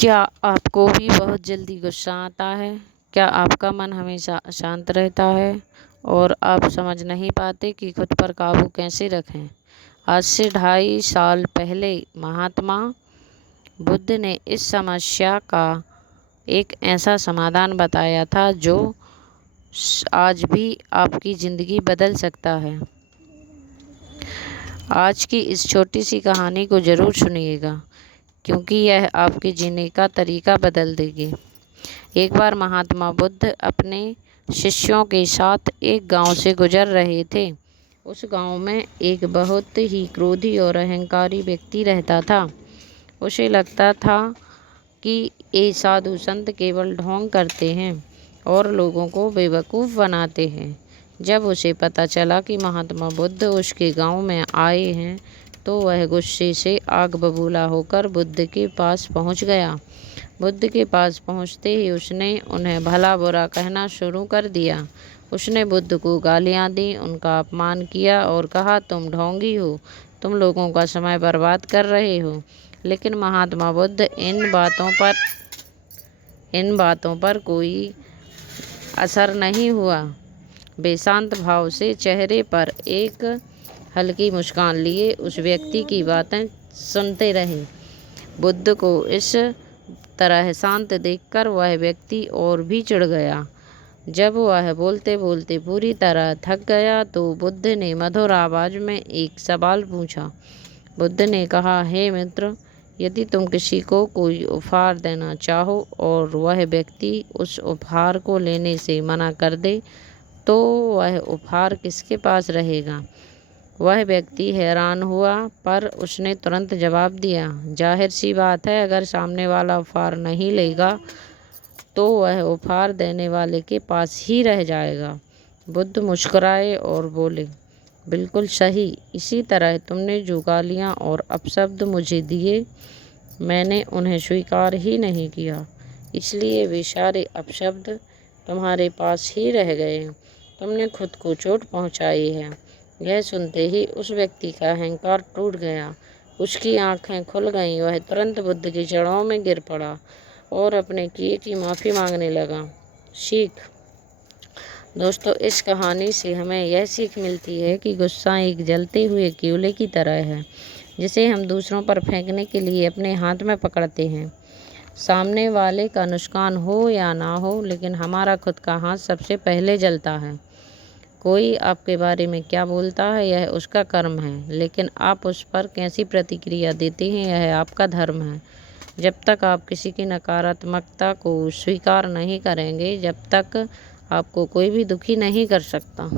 क्या आपको भी बहुत जल्दी गुस्सा आता है? क्या आपका मन हमेशा अशांत रहता है और आप समझ नहीं पाते कि खुद पर काबू कैसे रखें? आज से 2.5 साल पहले महात्मा बुद्ध ने इस समस्या का एक ऐसा समाधान बताया था जो आज भी आपकी ज़िंदगी बदल सकता है। आज की इस छोटी सी कहानी को ज़रूर सुनिएगा, क्योंकि यह आपके जीने का तरीका बदल देगी। एक बार महात्मा बुद्ध अपने शिष्यों के साथ एक गांव से गुजर रहे थे। उस गांव में एक बहुत ही क्रोधी और अहंकारी व्यक्ति रहता था। उसे लगता था कि ये साधु संत केवल ढोंग करते हैं और लोगों को बेवकूफ़ बनाते हैं। जब उसे पता चला कि महात्मा बुद्ध उसके गांव में आए हैं, तो वह गुस्से से आग बबूला होकर बुद्ध के पास पहुंच गया। बुद्ध के पास पहुंचते ही उसने उन्हें भला बुरा कहना शुरू कर दिया। उसने बुद्ध को गालियां दी, उनका अपमान किया और कहा, तुम ढोंगी हो, तुम लोगों का समय बर्बाद कर रहे हो। लेकिन महात्मा बुद्ध इन बातों पर कोई असर नहीं हुआ। वे शांत भाव से चेहरे पर एक हल्की मुस्कान लिए उस व्यक्ति की बातें सुनते रहे। बुद्ध को इस तरह शांत देखकर वह व्यक्ति और भी चिढ़ गया। जब वह बोलते बोलते पूरी तरह थक गया, तो बुद्ध ने मधुर आवाज में एक सवाल पूछा। बुद्ध ने कहा, हे मित्र, यदि तुम किसी को कोई उपहार देना चाहो और वह व्यक्ति उस उपहार को लेने से मना कर दे, तो वह उपहार किसके पास रहेगा? वह व्यक्ति हैरान हुआ, पर उसने तुरंत जवाब दिया, जाहिर सी बात है, अगर सामने वाला उपहार नहीं लेगा तो वह उपहार देने वाले के पास ही रह जाएगा। बुद्ध मुस्कुराए और बोले, बिल्कुल सही। इसी तरह तुमने जो गालियाँ और अपशब्द मुझे दिए, मैंने उन्हें स्वीकार ही नहीं किया, इसलिए वे सारे अपशब्द तुम्हारे पास ही रह गए। तुमने खुद को चोट पहुँचाई है। यह सुनते ही उस व्यक्ति का अहंकार टूट गया। उसकी आंखें खुल गईं। वह तुरंत बुद्ध के चरणों में गिर पड़ा और अपने किए की माफ़ी मांगने लगा। सीख। दोस्तों, इस कहानी से हमें यह सीख मिलती है कि गुस्सा एक जलते हुए कोयले की तरह है, जिसे हम दूसरों पर फेंकने के लिए अपने हाथ में पकड़ते हैं। सामने वाले का नुकसान हो या ना हो, लेकिन हमारा खुद का हाथ सबसे पहले जलता है। कोई आपके बारे में क्या बोलता है, यह उसका कर्म है, लेकिन आप उस पर कैसी प्रतिक्रिया देते हैं, यह आपका धर्म है। जब तक आप किसी की नकारात्मकता को स्वीकार नहीं करेंगे, जब तक आपको कोई भी दुखी नहीं कर सकता।